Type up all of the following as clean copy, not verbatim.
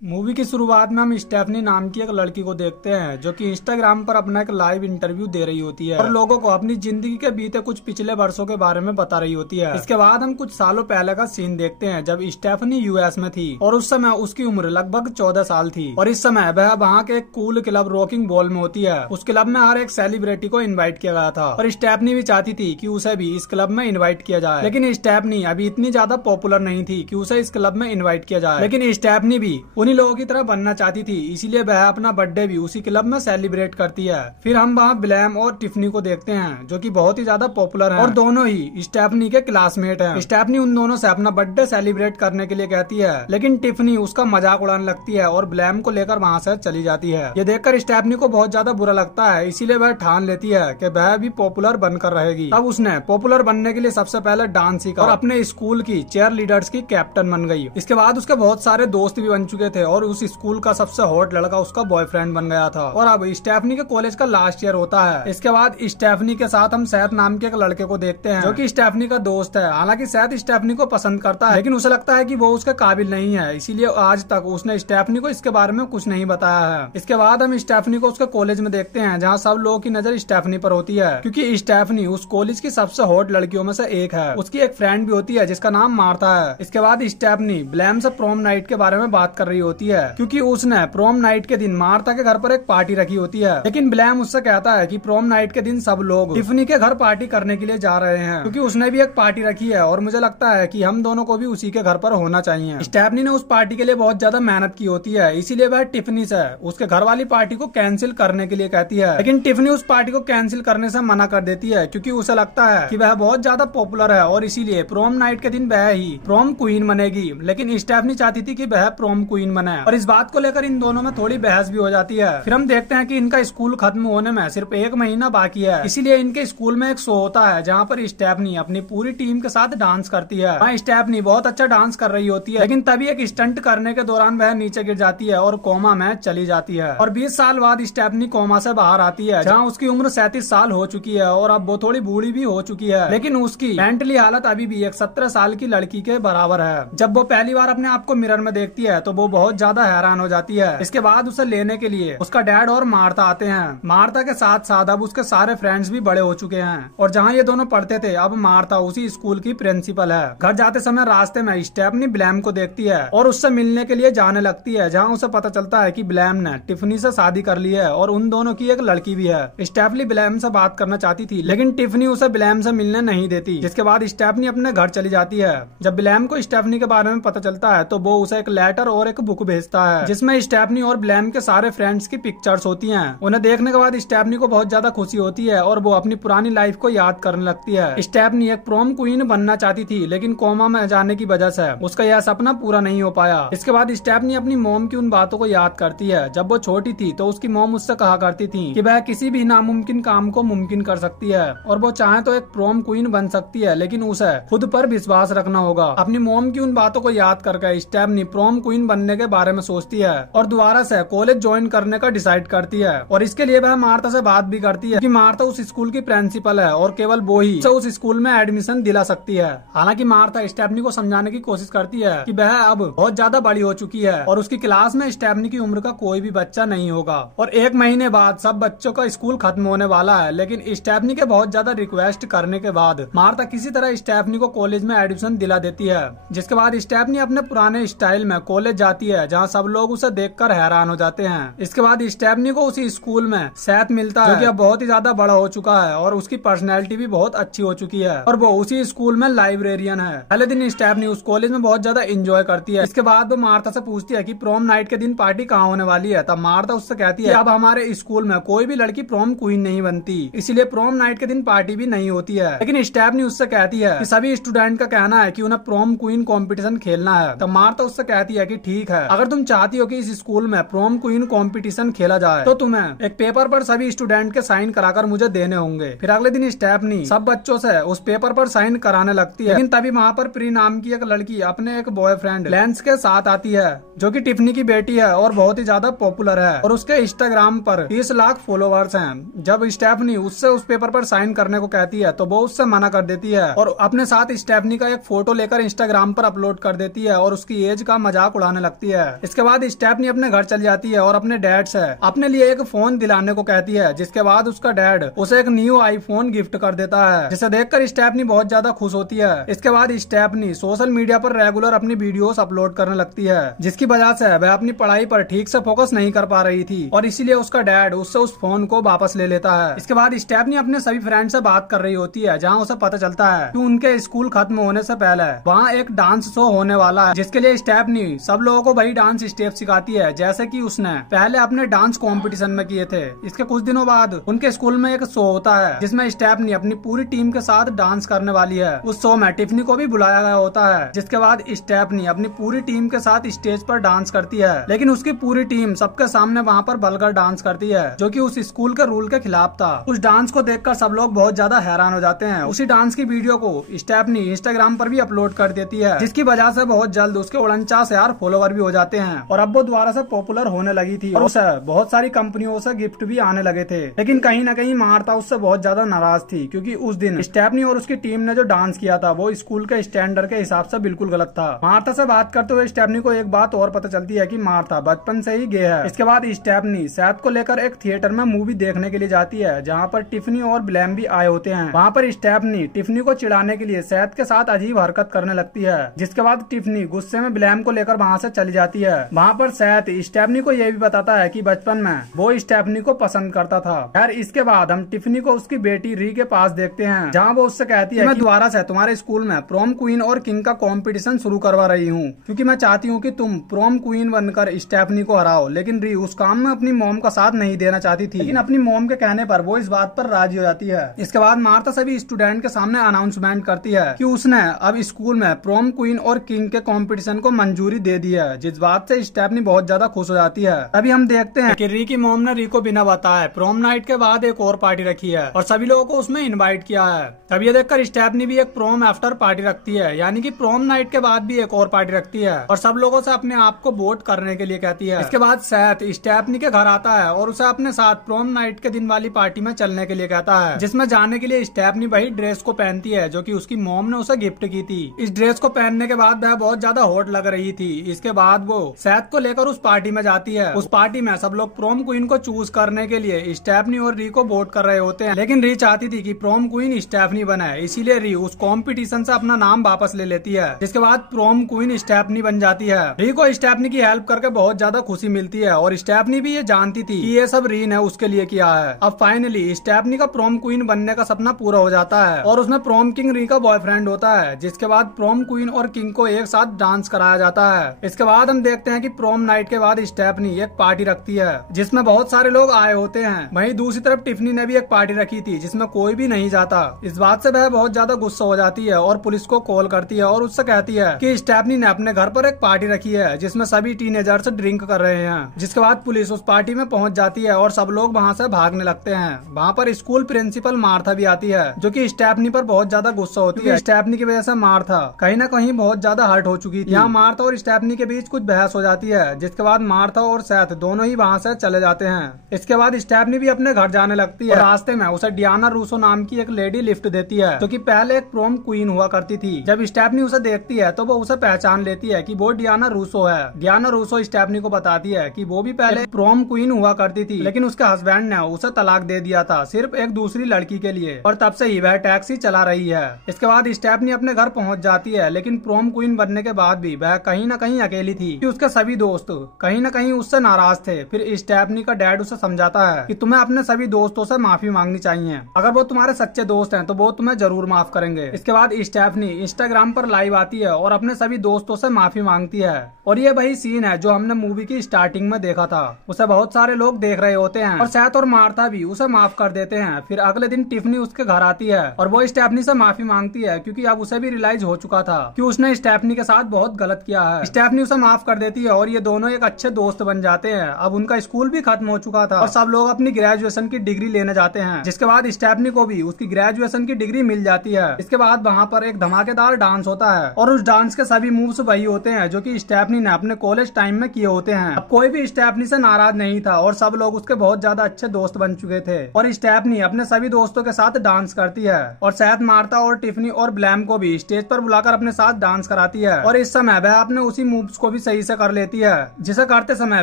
Movie की शुरुआत में हम स्टेफनी नाम की एक लड़की को देखते हैं जो कि इंस्टाग्राम पर अपना एक लाइव इंटरव्यू दे रही होती है और लोगों को अपनी जिंदगी के बीते कुछ पिछले वर्षों के बारे में बता रही होती है। इसके बाद हम कुछ सालों पहले का सीन देखते हैं जब स्टेफनी यूएस में थी और उस समय उसकी उम्र लगभग 14 साल थी और इस समय वह वहाँ के एक कूल क्लब रॉकिंग बॉल में होती है। उस क्लब में हर एक सेलिब्रिटी को इन्वाइट किया गया था और स्टेफनी भी चाहती थी कि उसे भी इस क्लब में इन्वाइट किया जाए, लेकिन स्टेफनी अभी इतनी ज्यादा पॉपुलर नहीं थी कि उसे इस क्लब में इन्वाइट किया जाए। लेकिन स्टेफनी भी उन्हीं लोगों की तरह बनना चाहती थी, इसीलिए वह अपना बर्थडे भी उसी क्लब में सेलिब्रेट करती है। फिर हम वहाँ ब्लैम और टिफनी को देखते हैं जो कि बहुत ही ज्यादा पॉपुलर हैं और दोनों ही स्टेफनी के क्लासमेट हैं। स्टेफनी उन दोनों से अपना बर्थडे सेलिब्रेट करने के लिए कहती है, लेकिन टिफनी उसका मजाक उड़ाने लगती है और ब्लैम को लेकर वहाँ से चली जाती है। ये देखकर स्टेफनी को बहुत ज्यादा बुरा लगता है, इसीलिए वह ठान लेती है कि वह भी पॉपुलर बनकर रहेगी। तब उसने पॉपुलर बनने के लिए सबसे पहले डांस सीखा और अपने स्कूल की चेयर लीडर्स की कैप्टन बन गई। इसके बाद उसके बहुत सारे दोस्त भी बन चुके थे और उस स्कूल का सबसे हॉट लड़का उसका बॉयफ्रेंड बन गया था। और अब स्टेफनी के कॉलेज का लास्ट ईयर होता है। इसके बाद स्टेफनी के साथ हम सैथ नाम के एक लड़के को देखते हैं जो कि स्टेफनी का दोस्त है। हालांकि सैथ स्टेफनी को पसंद करता है, लेकिन उसे लगता है कि वो उसके काबिल नहीं है, इसीलिए आज तक उसने स्टेफनी को इसके बारे में कुछ नहीं बताया है। इसके बाद हम स्टेफनी को उसके कॉलेज में देखते हैं जहाँ सब लोगों की नजर स्टेफनी पर होती है क्योंकि स्टेफनी उस कॉलेज की सबसे हॉट लड़कियों में से एक है। उसकी एक फ्रेंड भी होती है जिसका नाम मार्था है। इसके बाद स्टेफनी ब्लैम से प्रोम नाइट के बारे में बात कर रही होती है क्योंकि उसने प्रोम नाइट के दिन मार्था के घर पर एक पार्टी रखी होती है, लेकिन ब्लैम उससे कहता है कि प्रोम नाइट के दिन सब लोग टिफनी के घर पार्टी करने के लिए जा रहे हैं क्योंकि उसने भी एक पार्टी रखी है और मुझे लगता है कि हम दोनों को भी उसी के घर पर होना चाहिए। स्टेफनी ने उस पार्टी के लिए बहुत ज्यादा मेहनत की होती है, इसीलिए वह टिफनी से उसके घर वाली पार्टी को कैंसिल करने के लिए कहती है, लेकिन टिफनी उस पार्टी को कैंसिल करने से मना कर देती है क्योंकि उसे लगता है कि वह बहुत ज्यादा पॉपुलर है और इसीलिए प्रोम नाइट के दिन वह ही प्रोम क्वीन बनेगी। लेकिन स्टेफनी चाहती थी कि वह प्रोम क्वीन बने और इस बात को लेकर इन दोनों में थोड़ी बहस भी हो जाती है। फिर हम देखते हैं कि इनका स्कूल खत्म होने में सिर्फ 1 महीना बाकी है, इसीलिए इनके स्कूल में एक शो होता है जहाँ पर स्टेफनी अपनी पूरी टीम के साथ डांस करती है। वहाँ स्टेफनी बहुत अच्छा डांस कर रही होती है, लेकिन तभी एक स्टंट करने के दौरान वह नीचे गिर जाती है और कोमा में चली जाती है और 20 साल बाद स्टेफनी कोमा से बाहर आती है जहाँ उसकी उम्र 37 साल हो चुकी है और अब वो थोड़ी बूढ़ी भी हो चुकी है, लेकिन उसकी मेंटली हालत अभी भी एक 17 साल की लड़की के बराबर है। जब वो पहली बार अपने आप को मिरर में देखती है तो वो बहुत ज्यादा हैरान हो जाती है। इसके बाद उसे लेने के लिए उसका डैड और मार्था आते हैं। मार्था के साथ साथ अब उसके सारे फ्रेंड्स भी बड़े हो चुके हैं और जहाँ ये दोनों पढ़ते थे अब मार्था उसी स्कूल की प्रिंसिपल है। घर जाते समय रास्ते में स्टेफनी ब्लैम को देखती है और उससे मिलने के लिए जाने लगती है, जहाँ उसे पता चलता है कि ब्लैम ने टिफनी से शादी कर ली है और उन दोनों की एक लड़की भी है। स्टेफनी ब्लैम से बात करना चाहती थी, लेकिन टिफनी उसे ब्लैम से मिलने नहीं देती, जिसके बाद स्टेफनी अपने घर चली जाती है। जब ब्लैम को स्टेफनी के बारे में पता चलता है तो वो उसे एक लेटर और एक बुक भेजता है जिसमें स्टेफनी और ब्लैम के सारे फ्रेंड्स की पिक्चर्स होती हैं। उन्हें देखने के बाद स्टेफनी को बहुत ज्यादा खुशी होती है और वो अपनी पुरानी लाइफ को याद करने लगती है। स्टेफनी एक प्रोम क्वीन बनना चाहती थी, लेकिन कोमा में जाने की वजह से उसका यह सपना पूरा नहीं हो पाया। इसके बाद स्टेफनी अपनी मॉम की उन बातों को याद करती है। जब वो छोटी थी तो उसकी मॉम उससे कहा करती थी कि वह किसी भी नामुमकिन काम को मुमकिन कर सकती है और वो चाहे तो एक प्रोम क्वीन बन सकती है, लेकिन उसे खुद पर विश्वास रखना होगा। अपनी मॉम की उन बातों को याद करके स्टेफनी प्रोम क्वीन बनने के बारे में सोचती है और दोबारा से कॉलेज ज्वाइन करने का डिसाइड करती है और इसके लिए वह मार्था से बात भी करती है कि मार्था उस स्कूल की प्रिंसिपल है और केवल वो ही उस स्कूल में एडमिशन दिला सकती है। हालांकि मार्था स्टेफनी को समझाने की कोशिश करती है कि वह अब बहुत ज्यादा बड़ी हो चुकी है और उसकी क्लास में स्टेफनी की उम्र का कोई भी बच्चा नहीं होगा और 1 महीने बाद सब बच्चों का स्कूल खत्म होने वाला है। लेकिन स्टेफनी के बहुत ज्यादा रिक्वेस्ट करने के बाद मार्था किसी तरह स्टेफनी को कॉलेज में एडमिशन दिला देती है, जिसके बाद स्टेफनी अपने पुराने स्टाइल में कॉलेज जाती है जहाँ सब लोग उसे देखकर हैरान हो जाते हैं। इसके बाद स्टेफनी को उसी स्कूल में सैथ मिलता है जो कि अब बहुत ही ज्यादा बड़ा हो चुका है और उसकी पर्सनैलिटी भी बहुत अच्छी हो चुकी है और वो उसी स्कूल में लाइब्रेरियन है। पहले दिन स्टेफनी उस कॉलेज में बहुत ज्यादा एंजॉय करती है। इसके बाद वो मार्था से पूछती है कि प्रोम नाइट के दिन पार्टी कहाँ होने वाली है। तब मार्था उससे कहती है कि अब हमारे स्कूल में कोई भी लड़की प्रोम क्वीन नहीं बनती, इसलिए प्रोम नाइट के दिन पार्टी भी नहीं होती है। लेकिन स्टेफनी उससे कहती है कि सभी स्टूडेंट का कहना है कि उन्हें प्रोम क्वीन कॉम्पिटिशन खेलना है। तब मार्था उससे कहती है कि ठीक है, अगर तुम चाहती हो कि इस स्कूल में प्रोम क्वीन कॉम्पिटिशन खेला जाए तो तुम्हें एक पेपर पर सभी स्टूडेंट के साइन कराकर मुझे देने होंगे। फिर अगले दिन स्टेफनी सब बच्चों से उस पेपर पर साइन कराने लगती है, लेकिन तभी वहाँ पर प्री नाम की एक लड़की अपने एक बॉयफ्रेंड लेंस के साथ आती है जो कि टिफनी की बेटी है और बहुत ही ज्यादा पॉपुलर है और उसके इंस्टाग्राम पर 30 लाख फॉलोअर्स हैं। जब स्टेफनी उससे उस पेपर पर साइन करने को कहती है तो वो उससे मना कर देती है और अपने साथ स्टेफनी का एक फोटो लेकर इंस्टाग्राम पर अपलोड कर देती है और उसकी एज का मजाक उड़ाने लगती है। इसके बाद स्टेफनी अपने घर चली जाती है और अपने डैड से अपने लिए एक फोन दिलाने को कहती है, जिसके बाद उसका डैड उसे एक न्यू आईफोन गिफ्ट कर देता है, जिसे देखकर स्टेफनी बहुत ज्यादा खुश होती है। इसके बाद स्टेफनी सोशल मीडिया पर रेगुलर अपनी वीडियोस अपलोड करने लगती है, जिसकी वजह से वह अपनी पढ़ाई पर ठीक से फोकस नहीं कर पा रही थी और इसीलिए उसका डैड उससे उस फोन को वापस ले लेता है। इसके बाद स्टेफनी अपने सभी फ्रेंड से बात कर रही होती है, जहाँ उसे पता चलता है कि उनके स्कूल खत्म होने से पहले वहाँ एक डांस शो होने वाला है, जिसके लिए स्टेफनी सब लोगों को वही डांस स्टेप सिखाती है जैसे कि उसने पहले अपने डांस कंपटीशन में किए थे। इसके कुछ दिनों बाद उनके स्कूल में एक शो होता है, जिसमें स्टेफनी अपनी पूरी टीम के साथ डांस करने वाली है। उस शो में टिफनी को भी बुलाया गया होता है, जिसके बाद स्टेफनी अपनी पूरी टीम के साथ स्टेज पर डांस करती है, लेकिन उसकी पूरी टीम सबके सामने वहाँ पर वल्गर डांस करती है, जो कि उस स्कूल के रूल के खिलाफ था। उस डांस को देखकर सब लोग बहुत ज्यादा हैरान हो जाते हैं। उसी डांस की वीडियो को स्टेफनी इंस्टाग्राम पर भी अपलोड कर देती है, जिसकी वजह से बहुत जल्द उसके 49,000 फॉलोवर भी हो जाते हैं और अब वो दोबारा से पॉपुलर होने लगी थी और उसे बहुत सारी कंपनियों से गिफ्ट भी आने लगे थे। लेकिन कहीं न कहीं मार्था उससे बहुत ज्यादा नाराज थी, क्योंकि उस दिन स्टेफनी और उसकी टीम ने जो डांस किया था वो स्कूल के स्टैंडर्ड के हिसाब से बिल्कुल गलत था। मार्था से बात करते हुए स्टेफनी को एक बात और पता चलती है कि मार्था बचपन से ही गे है। इसके बाद स्टेफनी सैथ को लेकर एक थिएटर में मूवी देखने के लिए जाती है, जहाँ पर टिफनी और ब्लैम भी आए होते हैं। वहाँ पर स्टेफनी टिफनी को चिढ़ाने के लिए सैथ के साथ अजीब हरकत करने लगती है, जिसके बाद टिफनी गुस्से में ब्लैम को लेकर वहाँ से चली जाती है। वहाँ पर सैथ स्टेफनी को यह भी बताता है कि बचपन में वो स्टेफनी को पसंद करता था। यार इसके बाद हम टिफनी को उसकी बेटी री के पास देखते हैं, जहाँ वो उससे कहती है मैं दोबारा से तुम्हारे स्कूल में प्रोम क्वीन और किंग का कंपटीशन शुरू करवा रही हूँ, क्योंकि मैं चाहती हूँ कि तुम प्रोम क्वीन बनकर स्टेफनी को हराओ। लेकिन री उस काम में अपनी मॉम का साथ नहीं देना चाहती थी, लेकिन अपनी मॉम के कहने पर वो इस बात पर राजी हो जाती है। इसके बाद मार्था सभी स्टूडेंट के सामने अनाउंसमेंट करती है कि उसने अब स्कूल में प्रोम क्वीन और किंग के कंपटीशन को मंजूरी दे दी है, जिस बात से स्टेफनी बहुत ज्यादा खुश हो जाती है। तभी हम देखते हैं कि री की मॉम ने री को बिना बताए प्रोम नाइट के बाद एक और पार्टी रखी है और सभी लोगों को उसमें इनवाइट किया है। तब ये देखकर स्टेफनी भी एक प्रोम आफ्टर पार्टी रखती है, यानी कि प्रोम नाइट के बाद भी एक और पार्टी रखती है और सब लोगों से अपने आप को वोट करने के लिए कहती है। इसके बाद सैथ स्टेफनी के घर आता है और उसे अपने साथ प्रोम नाइट के दिन वाली पार्टी में चलने के लिए कहता है, जिसमें जाने के लिए स्टेफनी वही ड्रेस को पहनती है जो कि उसकी मॉम ने उसे गिफ्ट की थी। इस ड्रेस को पहनने के बाद वह बहुत ज्यादा हॉट लग रही थी। इसके बाद वो सैथ को लेकर उस पार्टी में जाती है। उस पार्टी में सब लोग प्रोम क्वीन को चूज करने के लिए स्टेफनी और री को वोट कर रहे होते हैं, लेकिन री चाहती थी कि प्रोम क्वीन स्टेफनी बने, इसीलिए री उस कॉम्पिटिशन से अपना नाम वापस ले लेती है। जिसके बाद प्रोम क्वीन स्टेफनी बन जाती है। री को स्टेफनी की हेल्प करके बहुत ज्यादा खुशी मिलती है और स्टेफनी भी ये जानती थी कि ये सब री ने उसके लिए किया है। अब फाइनली स्टेफनी का प्रोम क्वीन बनने का सपना पूरा हो जाता है और उसमें प्रोम किंग री का बॉयफ्रेंड होता है। जिसके बाद प्रोम क्वीन और किंग को एक साथ डांस कराया जाता है। इसके बाद हम देखते हैं कि प्रोम नाइट के बाद स्टेफनी एक पार्टी रखती है जिसमें बहुत सारे लोग आए होते हैं। वहीं दूसरी तरफ टिफनी ने भी एक पार्टी रखी थी जिसमें कोई भी नहीं जाता। इस बात से वह बहुत ज्यादा गुस्सा हो जाती है और पुलिस को कॉल करती है और उससे कहती है कि स्टेफनी ने अपने घर पर एक पार्टी रखी है जिसमें सभी टीनेजर्स ड्रिंक कर रहे हैं। जिसके बाद पुलिस उस पार्टी में पहुंच जाती है और सब लोग वहां से भागने लगते हैं। वहां पर स्कूल प्रिंसिपल मार्था भी आती है, जो कि स्टेफनी पर बहुत ज्यादा गुस्सा होती है। स्टेफनी की वजह से मार्था कहीं न कहीं बहुत ज्यादा हर्ट हो चुकी थी। यहाँ मार्था और स्टेफनी के बीच कुछ बहस हो जाती है, जिसके बाद मार्था और सैथ दोनों ही वहाँ से चले जाते हैं। इसके बाद स्टेफनी भी अपने घर जाने लगती है। रास्ते में उसे डियाना रूसो नाम की एक लेडी लिफ्ट देती है, जो कि पहले एक प्रोम क्वीन हुआ करती थी। जब स्टेफनी उसे देखती है तो वो उसे पहचान लेती है कि वो डियाना रूसो है। डियाना रूसो स्टेफनी को बताती है कि वो भी पहले प्रोम क्वीन हुआ करती थी, लेकिन उसके हस्बैंड ने उसे तलाक दे दिया था सिर्फ एक दूसरी लड़की के लिए, और तब से ही वह टैक्सी चला रही है। इसके बाद स्टेफनी अपने घर पहुंच जाती है, लेकिन प्रोम क्वीन बनने के बाद भी वह कहीं न कहीं अकेली थी कि उसके सभी दोस्त कहीं न कहीं उससे नाराज थे। फिर स्टेफनी का डैड उसे समझाता है कि तुम्हें अपने सभी दोस्तों से माफी मांगनी चाहिए। अगर वो तुम्हारे सच्चे दोस्त हैं तो वो तुम्हें जरूर माफ करेंगे। इसके बाद स्टेफनी इंस्टाग्राम पर लाइव आती है और अपने सभी दोस्तों से माफी मांगती है, और ये वही सीन है जो हमने मूवी की स्टार्टिंग में देखा था। उसे बहुत सारे लोग देख रहे होते हैं और सैथ और मार्था भी उसे माफ कर देते हैं। फिर अगले दिन टिफनी उसके घर आती है और वो स्टेफनी से माफी मांगती है, क्योंकि अब उसे भी रियलाइज हो चुका था कि उसने स्टेफनी के साथ बहुत गलत किया है। स्टेफनी उसे माफ कर देती है और ये दोनों एक अच्छे दोस्त बन जाते हैं। अब उनका स्कूल भी खत्म हो चुका था और सब लोग अपनी ग्रेजुएशन की डिग्री लेने जाते हैं। जिसके बाद स्टेफनी को भी उसकी ग्रेजुएशन की डिग्री मिल जाती है। इसके बाद वहाँ पर एक धमाकेदार डांस होता है और उस डांस के सभी मूव्स वही होते हैं जो कि स्टेफनी ने अपने कॉलेज टाइम में किए होते हैं। अब कोई भी स्टेफनी से नाराज नहीं था और सब लोग उसके बहुत ज्यादा अच्छे दोस्त बन चुके थे। और स्टेफनी अपने सभी दोस्तों के साथ डांस करती है और सैथ, मार्था और टिफनी और ब्लैम को भी स्टेज पर बुलाकर अपने साथ डांस कराती है। और इस समय वह अपने उसी मूव्स को भी सही से कर लेती है, जिसे करते समय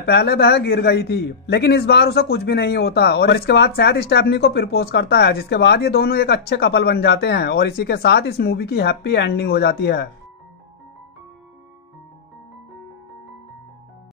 पहले वह गिर गई थी, लेकिन इस बार उसे कुछ भी नहीं होता और इसके बाद शायद स्टेफनी को प्रपोज करता है, जिसके बाद ये दोनों एक अच्छे कपल बन जाते हैं और इसी के साथ इस मूवी की हैप्पी एंडिंग हो जाती है।